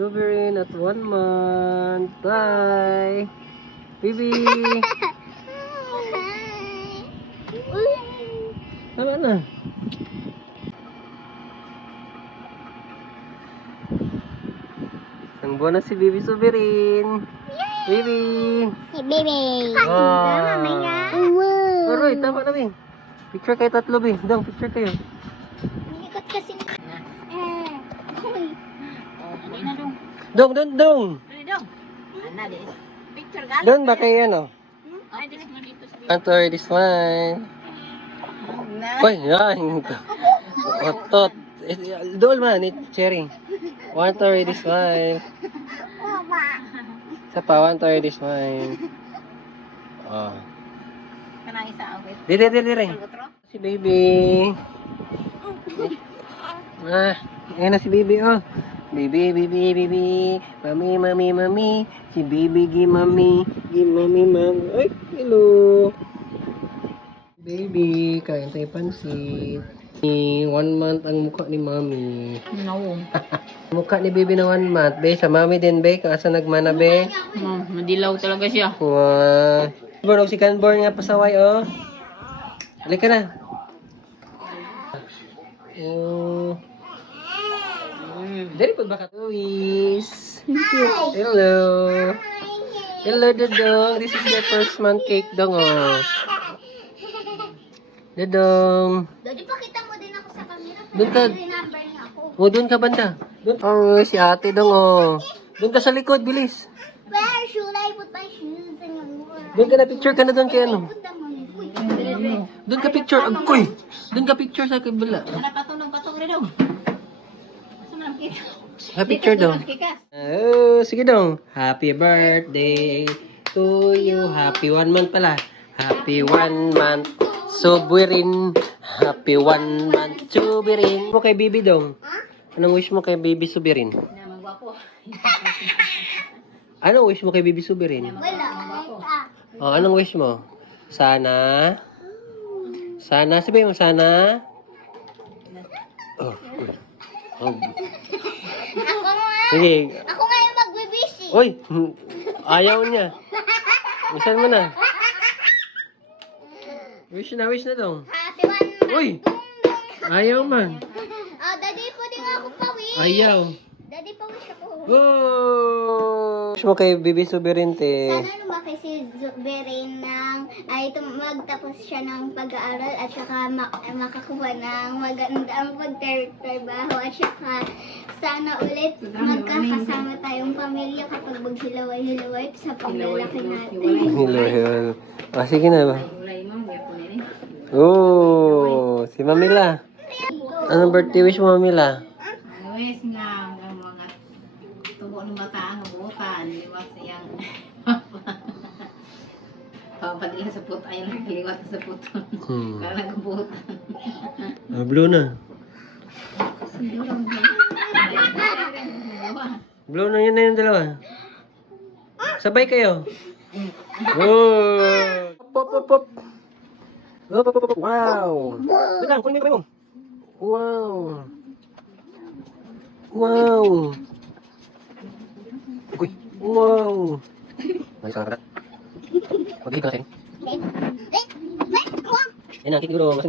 Sovereign at 1 month. Bye! Baby! Tama na. Ang buwan na si Baby Sovereign. Baby! Hey, baby! Wow! Mamaya! Aroy, tama na, Bing. Picture kayo tatlo, Bing. Dong, picture kayo. Ikot kasi na. Uy. Hindi na dong. Dong, dong, dong! Hindi dong. Ana, dis. Picture galing. Doon ba kayo, ano? Ay, dis mo dito sa Want to already smile. Uy, yan. Otot. Doon man, Cherry. Want to already smile. Isa pa, want to already smile. Oh. kanang isa awit. Dire. Otro. Si baby. Ayan na si baby, oh. Baby. Mami. Si baby, gi mami. Ay, hello. Baby, kain tayo pansit. 1 month ang mukha ni mami. No. Mukha ni baby na 1 month. Be, sa mami din, be. Kaasa nagmana, be. Madilaw talaga siya. Wow. Born, si Canborn nga pasaway, oh. Halika na. Oh. Dari po baka Luis. Hello. Hello, Dodong. This is your first month cake, Dong, oh. Dodong. Dodi, pakita mo din ako sa camera. Doon ka. Remember niya ako. Oh, doon ka banda. Doon. Oh, si ate, Dong, oh. Doon ka sa likod, bilis. Where should I put my shoes in your water? Doon ka na picture ka na doon kay ano. Put them on me. Uy. Doon ka picture. Agkoy. Doon ka picture sa kabila. Ana patong rin dong. Asa man ang cake? Ha, picture daw. Kikas. Oh, sige dong. Happy birthday to you. Happy 1 month pala. Happy 1 month. Sovereign. Happy 1 month. Sovereign. Mo kay Bibi dong. Anong wish mo kay Bibi Sovereign? Na magwapo. Anong wish mo kay Bibi Sovereign? Wala. Oh, anong wish mo? Sana. Sabihin mo sana. Oh. Oh. Ako nga. Sige. Ako nga yung mag-wish eh. Uy, ayaw niya. Wisan mo na. Wish na dong. Happy 1 month. Uy, ayaw man. Ah, daddy, pwede nga ako pa-wish. Ayaw. Daddy, pa-wish ako. Oh! Wish mo kay Bibi Sovereign, te. Sana lumaki si Zuberin ng ay magtapos siya ng pag-aaral at saka makakuha ng magandang pagtrabaho at saka sana ulit magkakasama tayong pamilya kapag maghilaway-hilaway sa paglalaki natin. Hello. Ah, sige na ba? Ulay mo, yapo na rin. Oh, si Mamila. Anong birthday wish mo, Mamila? Wes nga ang mga tubo ng bata ang butan, liwat siyang papadila sa puto, ayun liwat sa puto. Para nagbutan. Blue na. Blue na yun na yung dalawa. Sabay kayo. Oh! Pop. Wow! Wait lang, kunin mo yung Wow! Uy! Wow! May sarap. Mag-higit ka natin. Ayun na, kikiguro. Mas